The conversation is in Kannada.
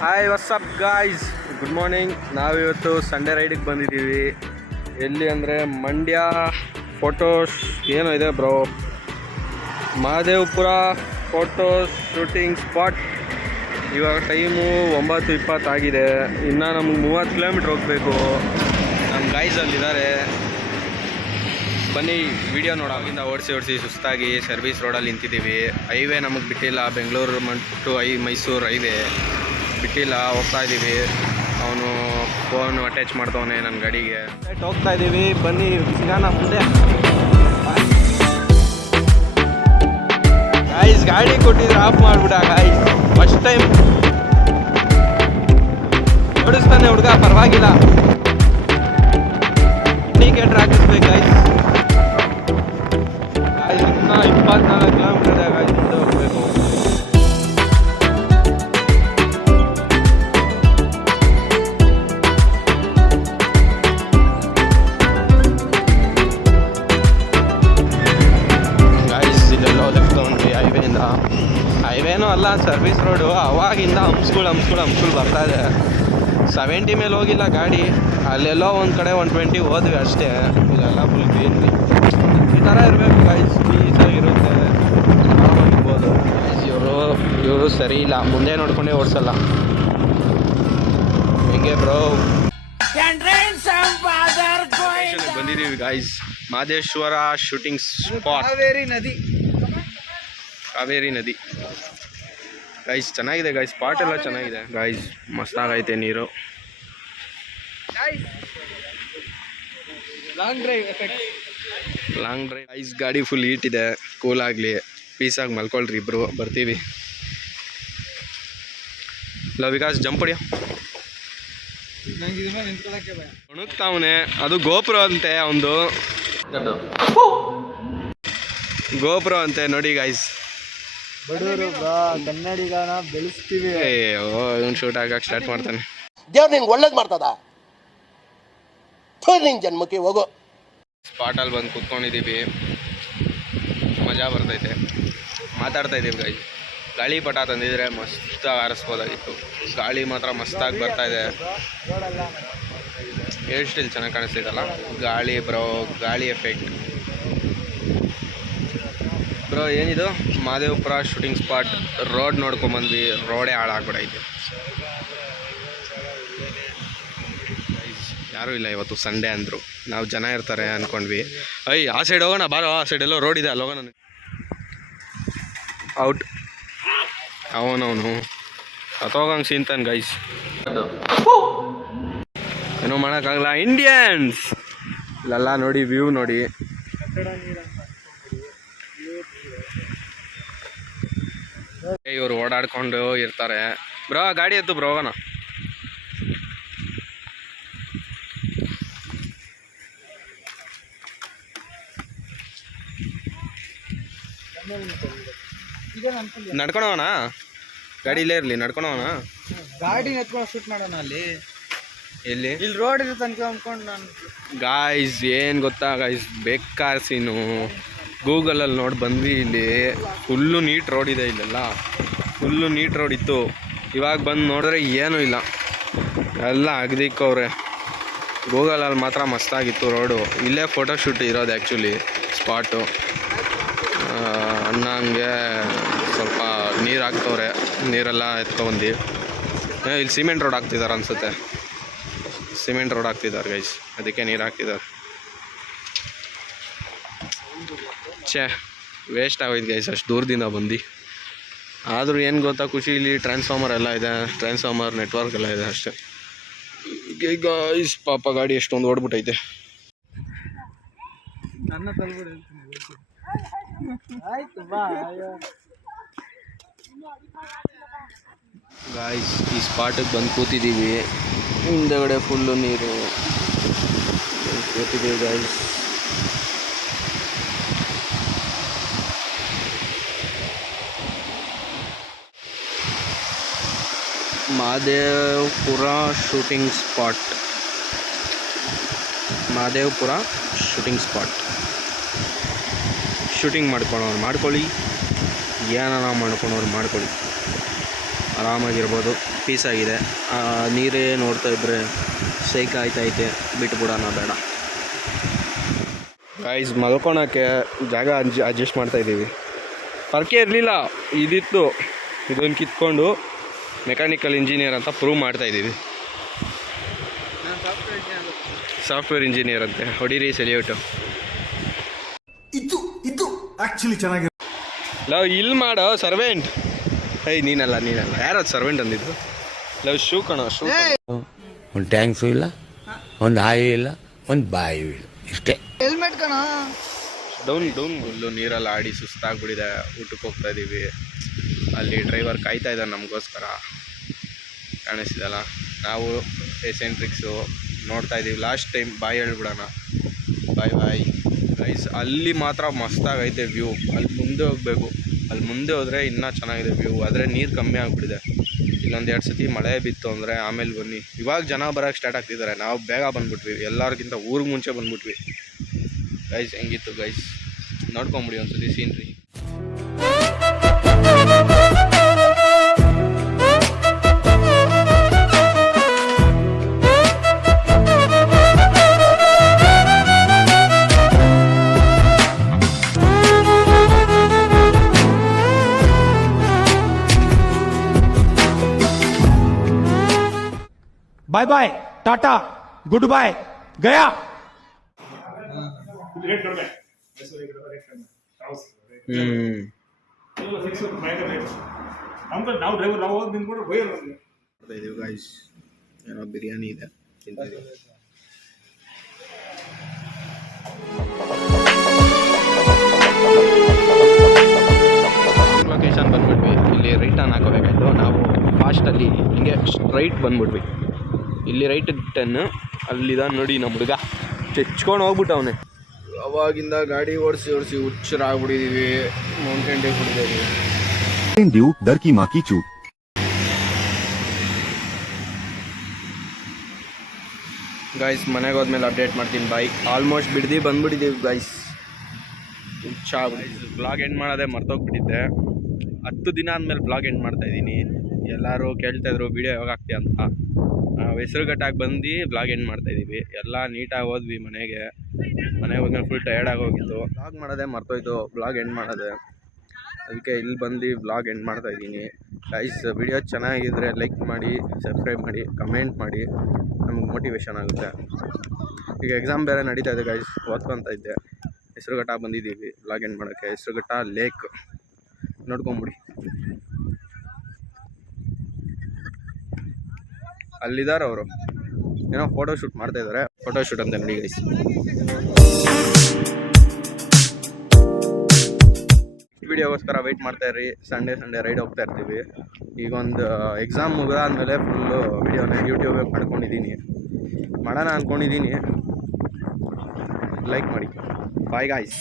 Hi WhatsApp guys, good morning. ನಾವಿವತ್ತು ಸಂಡೇ ರೈಡಿಗೆ ಬಂದಿದ್ದೀವಿ. ಎಲ್ಲಿ ಅಂದರೆ ಮಂಡ್ಯ ಫೋಟೋಸ್ ಏನೋ ಇದೆ bro, Mahadevapura photo shooting spot. ಇವಾಗ ಟೈಮು 9:20 ಆಗಿದೆ. ಇನ್ನು ನಮ್ಗೆ 30 ಕಿಲೋಮೀಟ್ರ್ ಹೋಗಬೇಕು. ನಮ್ಮ ಗಾಯ್ಸ್ ಅಲ್ಲಿದ್ದಾರೆ, ಬನ್ನಿ ವಿಡಿಯೋ ನೋಡೋದ್ರಿಂದ. ಓಡಿಸಿ ಸುಸ್ತಾಗಿ ಸರ್ವಿಸ್ ರೋಡಲ್ಲಿ ನಿಂತಿದ್ದೀವಿ. ಹೈವೇ ನಮಗೆ ಬಿಟ್ಟಿಲ್ಲ, ಬೆಂಗಳೂರು ಟು ಮೈಸೂರು ಹೈವೇ ಬಿಟ್ಟಿಲ್ಲ. ಹೋಗ್ತಾ ಇದ್ದೀವಿ. ಅವನು ಫೋನ್ ಅಟ್ಯಾಚ್ ಮಾಡ್ತವನೆ ನನ್ನ ಗಾಡಿಗೆ. ಹೋಗ್ತಾ ಇದ್ದೀವಿ, ಬನ್ನಿ ಸಿಗೋಣ ಮುಂದೆ. ಗಾಯ್ಸ್ ಗಾಡಿ ಕೊಟ್ಟಿದ್ರೆ ಆಫ್ ಮಾಡಿಬಿಡ ಗಾಯ್ಸ್. ಫಸ್ಟ್ ಟೈಮ್ ಓಡಿಸ್ತಾನೆ ಹುಡುಗ, ಪರವಾಗಿಲ್ಲ. ಇಂಡಿಕೇಟರ್ ಹಾಕಿಸ್ಬೇಕು ಗಾಯ್ಸ್. ಇನ್ನೂ 24 ಕಿಲೋಮೀಟರ್ ಇದೆ ಗಾಯ್ಸ್, ಮುಂದೆ ಹೋಗಬೇಕು. ಹೈವೇನೂ ಅಲ್ಲ, ಸರ್ವಿಸ್ ರೋಡು. ಅವಾಗಿಂದ ಹಂಸ್ಗಳು ಬರ್ತಾ ಇದೆ. 70 ಮೇಲೆ ಹೋಗಿಲ್ಲ ಗಾಡಿ. ಅಲ್ಲೆಲ್ಲೋ ಒಂದು ಕಡೆ 120 ಹೋದ್ವಿ ಅಷ್ಟೇ. ಇದೆಲ್ಲ ಫುಲ್ ಗ್ರೀನ್ರಿ. ಈ ಥರ ಇರಬೇಕು ಗಾಯ್ಸ್, ಪೀಸಾಗಿರುತ್ತೆ, ಆರಾಮಾಗಿರ್ಬೋದು. ಇವರು ಸರಿ ಇಲ್ಲ, ಮುಂದೆ ನೋಡ್ಕೊಂಡೇ ಓಡಿಸಲ್ಲ. ಹೆಂಗೆ ಬ್ರೋ ಬಂದಿದ್ದೀವಿ guys, Mahadeshwara shooting spot. Kaveri ನದಿ ಗೈಸ್. ಚೆನ್ನಾಗಿದೆ ಗೈಸ್, ಸ್ಪಾಟ್ ಎಲ್ಲ ಚೆನ್ನಾಗಿದೆ ಗೈಸ್. ಮಸ್ತಾಗೈತೆ ನೀರು. Long drive guys. ಗಾಡಿ ಫುಲ್ ಹೀಟ್ ಇದೆ, ಕೂಲ್ ಆಗಲಿ, ಪೀಸಾಗಿ ಮಲ್ಕೊಳ್ರಿ ಇಬ್ರು. ಬರ್ತೀವಿ. ವಿಕಾಸ್ ಜಂಪ್ ಹೊಡಿಯೋ. ಒಣಗ್ತಾವನೆ, ಅದು ಗೋಪುರ ಅಂತೆ. ಒಂದು ಗೋಪುರ ಅಂತೆ ನೋಡಿ ಗೈಸ್. ಬಡವರು ಕನ್ನಡಿಗನ ಬೆಳೆಸ್ತೀವಿ. ಇವ್ನು ಶೂಟ್ ಆಗಕ್ಕೆ ಸ್ಟಾರ್ಟ್ ಮಾಡ್ತಾನೆ. ದೇವ್ರು ನಿನ್ಗೆ ಒಳ್ಳೇದು ಮಾಡ್ತದ, ನಿನ್ ಜನ್ಮಕ್ಕೆ ಹೋಗೋ. ಸ್ಪಾಟಲ್ಲಿ ಬಂದು ಕೂತ್ಕೊಂಡಿದ್ದೀವಿ, ಮಜಾ ಬರ್ತೈತೆ. ಮಾತಾಡ್ತಾ ಇದ್ದೀವಿ ಗಾಯ್ಸ್. ಗಾಳಿ ಪಟ ತಂದಿದ್ರೆ ಮಸ್ತಾಗಿ ಆರಿಸ್ಬೋದಾಗಿತ್ತು. ಗಾಳಿ ಮಾತ್ರ ಮಸ್ತಾಗಿ ಬರ್ತಾಯಿದೆ. ಹೇರ್ ಸ್ಟೈಲ್ ಚೆನ್ನಾಗಿ ಕಾಣಿಸ್ತೈತಲ್ಲ, ಗಾಳಿ ಬ್ರೋ, ಗಾಳಿ ಎಫೆಕ್ಟ್ ಬ್ರೋ. ಏನಿದು ಮಹದೇವಪುರ ಶೂಟಿಂಗ್ ಸ್ಪಾಟ್. ರೋಡ್ ನೋಡ್ಕೊಂಬಂದ್ವಿ, ರೋಡೇ ಹಾಳಾಗ್ಬಿಡೈತೆ. ಯಾರೂ ಇಲ್ಲ ಇವತ್ತು, ಸಂಡೇ ಅಂದರು. ನಾವು ಜನ ಇರ್ತಾರೆ ಅಂದ್ಕೊಂಡ್ವಿ. ಆ ಸೈಡ್ ಹೋಗೋಣ ಬಾರೋ, ಆ ಸೈಡ್ ಎಲ್ಲೋ ರೋಡ್ ಇದೆ, ಅಲ್ಲಿ ಹೋಗೋಣ. ಔಟ್. ಅವನವನು ಹೋಗಂಗೆ ಸೀನ್ತಾನೆ ಗೈಸ್. ಏನೋ ಮಾಡೋಕ್ಕಾಗಲ್ಲ, ಇಂಡಿಯನ್ಸ್. ಇಲ್ಲೆಲ್ಲ ನೋಡಿ, ವ್ಯೂ ನೋಡಿ. ಇವರು ಓಡಾಡ್ಕೊಂಡು ಇರ್ತಾರೆ. ಬ್ರೋ ಗಾಡಿ ಎತ್ತು ಬ್ರೋ, ಹೋಗೋಣ. ನಡ್ಕೊಂಡು ಹೋಗೋಣ, ಗಾಡಿ ಇಲ್ಲೇ ಇರಲಿ, ನಡ್ಕೊಂಡು ಹೋಗೋಣ. ಗಾಡಿ ಎತ್ಕೊಂಡು ಶೂಟ್ ಮಾಡೋಣ ಅಲ್ಲಿ. ಎಲ್ಲಿ? ಇಲ್ಲಿ ರೋಡ್ ಇರುತ್ತೆ ಅಂತ ಅಂದ್ಕೊಂಡು ನಾನು. ಗಾಯ್ಸ್ ಏನು ಗೊತ್ತಾ ಗಾಯ್ಸ್, ಬೇಕಾರ್ ಸೀನು. ಗೂಗಲಲ್ಲಿ ನೋಡಿ ಬಂದ್ವಿ. ಇಲ್ಲಿ ಫುಲ್ಲು ನೀಟ್ ರೋಡ್ ಇದೆ, ಇಲ್ಲೆಲ್ಲ ಫುಲ್ಲು ನೀಟ್ ರೋಡ್ ಇತ್ತು. ಇವಾಗ ಬಂದು ನೋಡಿದ್ರೆ ಏನೂ ಇಲ್ಲ, ಎಲ್ಲ ಅಗ್ದಿಕ್ಕವ್ರೆ. ಗೂಗಲಲ್ಲಿ ಮಾತ್ರ ಮಸ್ತಾಗಿತ್ತು ರೋಡು. ಇಲ್ಲೇ ಫೋಟೋಶೂಟ್ ಇರೋದು ಆ್ಯಕ್ಚುಲಿ ಸ್ಪಾಟು. ಅಣ್ಣಂಗೆ ಸ್ವಲ್ಪ ನೀರು ಹಾಕ್ತವ್ರೆ, ನೀರೆಲ್ಲ ಎತ್ಕೊಬಂದು. ಇಲ್ಲಿ ಸಿಮೆಂಟ್ ರೋಡ್ ಹಾಕ್ತಿದ್ದಾರೆ ಅನಿಸುತ್ತೆ. ಸಿಮೆಂಟ್ ರೋಡ್ ಹಾಕ್ತಿದ್ದಾರೆ ಗೈಸ್, ಅದಕ್ಕೆ ನೀರು ಹಾಕ್ತಿದ್ದಾರೆ. ವೇಸ್ಟ್ ಆಗೋಯ್ತು ಗೈಸ್, ಅಷ್ಟು ದೂರದಿಂದ ಬಂದು. ಆದರೂ ಏನು ಗೊತ್ತಾ ಖುಷಿ, ಇಲ್ಲಿ ಟ್ರಾನ್ಸ್ಫಾರ್ಮರ್ ಎಲ್ಲ ಇದೆ, ಟ್ರಾನ್ಸ್ಫಾರ್ಮರ್ ನೆಟ್ವರ್ಕ್ ಎಲ್ಲ ಇದೆ ಅಷ್ಟೇ ಗೈಸ್. ಪಾಪ ಗಾಡಿ ಎಷ್ಟೊಂದು ಓಡ್ಬಿಟ್ಟೈತೆ. ಗಾಯ್ಸ್ ಈ ಸ್ಪಾಟಿಗೆ ಬಂದು ಕೂತಿದ್ದೀವಿ. ಹಿಂದೆಗಡೆ ಫುಲ್ಲು ನೀರು, ಕೂತಿದ್ದೀವಿ guys. Mahadevapura shooting spot. Mahadevapura shooting spot. Shooting ಮಾಡ್ಕೊಳ್ಳಿ, ಏನಾರ ಮಾಡ್ಕೊಳ್ಳಿ. ಆರಾಮಾಗಿರ್ಬೋದು, ಪೀಸಾಗಿದೆ. ನೀರೇ ನೋಡ್ತಾ ಇದ್ರೆ ಶೇಕ್ ಆಯ್ತೈತೆ, ಬಿಟ್ಬಿಡೋಣ ಬೇಡ. ಗೈಸ್ ಮಲ್ಕೊಳಕ್ಕೆ ಜಾಗ ಅಡ್ಜಸ್ಟ್ ಮಾಡ್ತಾಯಿದ್ದೀವಿ. ಪರ್ಕೆ ಇರಲಿಲ್ಲ, ಇದಿತ್ತು. ಇದನ್ನು ಕಿತ್ಕೊಂಡು ಮೆಕ್ಯಾನಿಕಲ್ ಇಂಜಿನಿಯರ್ ಅಂತ ಪ್ರೂವ್ ಮಾಡ್ತಾಯಿದ್ದೀವಿ. ಸಾಫ್ಟ್ವೇರ್ ಇಂಜಿನಿಯರ್ ಅಂತೆ, ಹೊಡೀರಿ ಸೆಲ್ಯೂಟು. ಇದು ಆಕ್ಚುಲಿ ಚೆನ್ನಾಗಿ ಲವ್ ಇಲ್ಲಿ ಮಾಡೋ ಸರ್ವೆಂಟ್. ನೀನಲ್ಲ ಯಾರು ಸರ್ವೆಂಟ್ ಅಂದಿದ್ದು? ಲವ್ ಶೂ ಕಣೋ, ಶೂ. ಒಂದು ಟ್ಯಾಂಕ್ಸು ಇಲ್ಲ, ಒಂದು ಹಾಯಿ ಇಲ್ಲ, ಒಂದು ಬಾಯಿಯೂ ಇಲ್ಲ, ಇಷ್ಟೇ. ಹೆಲ್ಮೆಟ್ ಕಣ. ಡೌನ್ ಫುಲ್ಲು ನೀರಲ್ಲಿ ಆಡಿ ಸುಸ್ತಾಗ್ಬಿಟ್ಟಿದೆ. ಊಟಕ್ಕೆ ಹೋಗ್ತಾ ಇದ್ದೀವಿ. ಅಲ್ಲಿ ಡ್ರೈವರ್ ಕಾಯ್ತಾ ಇದ್ದಾರೆ ನಮಗೋಸ್ಕರ, ಕಾಣಿಸ್ತಿದಲ್ಲ. ನಾವು ಎಸೆಂಟ್ರಿಕ್ಸು ನೋಡ್ತಾ ಇದ್ದೀವಿ. ಲಾಸ್ಟ್ ಟೈಮ್ ಬಾಯ್ ಹೇಳ್ಬಿಡೋಣ. Bye guys. ಅಲ್ಲಿ ಮಾತ್ರ ಮಸ್ತಾಗೈತೆ ವ್ಯೂ. ಅಲ್ಲಿ ಮುಂದೆ ಹೋಗಬೇಕು. ಅಲ್ಲಿ ಮುಂದೆ ಹೋದರೆ ಇನ್ನೂ ಚೆನ್ನಾಗಿದೆ ವ್ಯೂ. ಆದರೆ ನೀರು ಕಮ್ಮಿ ಆಗಿಬಿಟ್ಟಿದೆ. ಇಲ್ಲೊಂದು 2 ಸತಿ ಮಳೆ ಬಿತ್ತು ಅಂದರೆ ಆಮೇಲೆ ಬನ್ನಿ. ಇವಾಗ ಜನ ಬರೋಕ್ಕೆ ಸ್ಟಾರ್ಟ್ ಆಗ್ತಿದ್ದಾರೆ. ನಾವು ಬೇಗ ಬಂದುಬಿಟ್ವಿ, ಎಲ್ಲರಿಗಿಂತ ಊರಿಗೆ ಮುಂಚೆ ಬಂದುಬಿಟ್ವಿ. ಗೈಸ್ ಹೆಂಗಿತ್ತು ಗೈಸ್ ನೋಡ್ಕೊಂಬಿಡಿ ಒಂದ್ಸತಿ scenery. Bye bye tata goodbye गया. ಗೈಸ್ ಏನೋ ಬಿರಿಯಾನಿ ಇದೆ, ತಿಂತಿದ್ದೀವಿ. ಲೊಕೇಶನ್ ಬಂದ್ಬಿಟ್ವಿ. ಇಲ್ಲಿ ರೈಟ್ ಟರ್ನ್ ಹಾಕೋಬೇಕಾಯ್ತು. ನಾವು ಫಾಸ್ಟಲ್ಲಿ ಹಿಂಗೆ ಸ್ಟ್ರೈಟ್ ಬಂದ್ಬಿಟ್ವಿ. ಇಲ್ಲಿ ರೈಟ್ 10, ಅಲ್ಲಿದ ನೋಡಿ ನಮ್ಮ ಹುಡುಗ ಚೆಚ್ಕೊಂಡು ಹೋಗ್ಬಿಟ್ಟವನೆ. ಅವಾಗಿಂದ ಗಾಡಿ ಓಡಿಸಿ ಹುಚ್ಚರಾಗ್ಬಿಟ್ಟಿದ್ದೀವಿ. Mountain day ಕುಡಿದ್ದೀವಿ. डर की माँ की चूक. ಗೈಸ್ ಮನೆಗೆ ಹೋದ್ಮೇಲೆ ಅಪ್ಡೇಟ್ ಮಾಡ್ತೀನಿ. ಬಾಯ್. ಆಲ್ಮೋಸ್ಟ್ ಬಂದ್ಬಿಟ್ಟಿದ್ದೀವಿ ಗೈಸ್. ಬ್ಲಾಗ್ ಎಂಡ್ ಮಾಡೋದೇ ಮರ್ತೋಗ್ಬಿಟ್ಟಿದ್ದೆ. 10 ದಿನ ಆದಮೇಲೆ ಬ್ಲಾಗ್ ಎಂಡ್ ಮಾಡ್ತಾಯಿದ್ದೀನಿ. ಎಲ್ಲರೂ ಕೇಳ್ತಾಯಿದ್ರು ವೀಡಿಯೋ ಯಾವಾಗ ಆಗ್ತೀಯ ಅಂತ. ಹೆಸರುಘಟ್ಟಾಗಿ ಬಂದು ಬ್ಲಾಗ್ ಎಂಡ್ ಮಾಡ್ತಾಯಿದ್ದೀವಿ. ಎಲ್ಲ ನೀಟಾಗಿ ಹೋದ್ವಿ ಮನೆಗೆ ಹೋದ್ಮೇಲೆ ಫುಲ್ ಟಯರ್ಡಾಗಿ ಹೋಗಿತ್ತು. ಬ್ಲಾಗ್ ಮಾಡೋದೇ ಮರ್ತೋಯ್ತು, ಬ್ಲಾಗ್ ಎಂಡ್ ಮಾಡೋದೆ. ಅದಕ್ಕೆ ಇಲ್ಲಿ ಬಂದು ಬ್ಲಾಗ್ ಎಂಡ್ ಮಾಡ್ತಾಯಿದ್ದೀನಿ. ಗೈಸ್ ವಿಡಿಯೋ ಚೆನ್ನಾಗಿದ್ದರೆ ಲೈಕ್ ಮಾಡಿ, ಸಬ್ಸ್ಕ್ರೈಬ್ ಮಾಡಿ, ಕಮೆಂಟ್ ಮಾಡಿ, ನಮಗೆ ಮೋಟಿವೇಶನ್ ಆಗುತ್ತೆ. ಈಗ ಎಕ್ಸಾಮ್ ಬೇರೆ ನಡೀತಾ ಇದೆ ಗೈಸ್, ಓದ್ಕೊತಾ ಇದ್ದೆ. ಹೆಸರುಘಟ್ಟ ಬಂದಿದ್ದೀವಿ ಬ್ಲಾಗ್ ಎಂಡ್ ಮಾಡೋಕ್ಕೆ. ಹೆಸರುಘಟ್ಟ ಲೇಕ್ ನೋಡ್ಕೊಂಬಿಡಿ. ಅಲ್ಲಿದ್ದಾರೆ ಅವರು, ಏನೋ ಫೋಟೋ ಶೂಟ್ ಮಾಡ್ತಾ ಇದ್ದಾರೆ. ಫೋಟೋ ಶೂಟ್ ಅಂತ ನೋಡಿ ಗೈಸ್. ವಿಡಿಯೋಗೋಸ್ಕರ ವೆಯ್ಟ್ ಮಾಡ್ತಾ ಇರಿ. ಸಂಡೇ ರೈಡ್ ಹೋಗ್ತಾ ಇರ್ತೀವಿ. ಈಗ ಒಂದು ಎಕ್ಸಾಮ್ ಮುಗಿದಾದ್ಮೇಲೆ ಫುಲ್ಲು ವಿಡಿಯೋನ ಯೂಟ್ಯೂಬ್ ಮಾಡೋಣ ಅಂದ್ಕೊಂಡಿದ್ದೀನಿ. ಲೈಕ್ ಮಾಡಿ. Bye guys.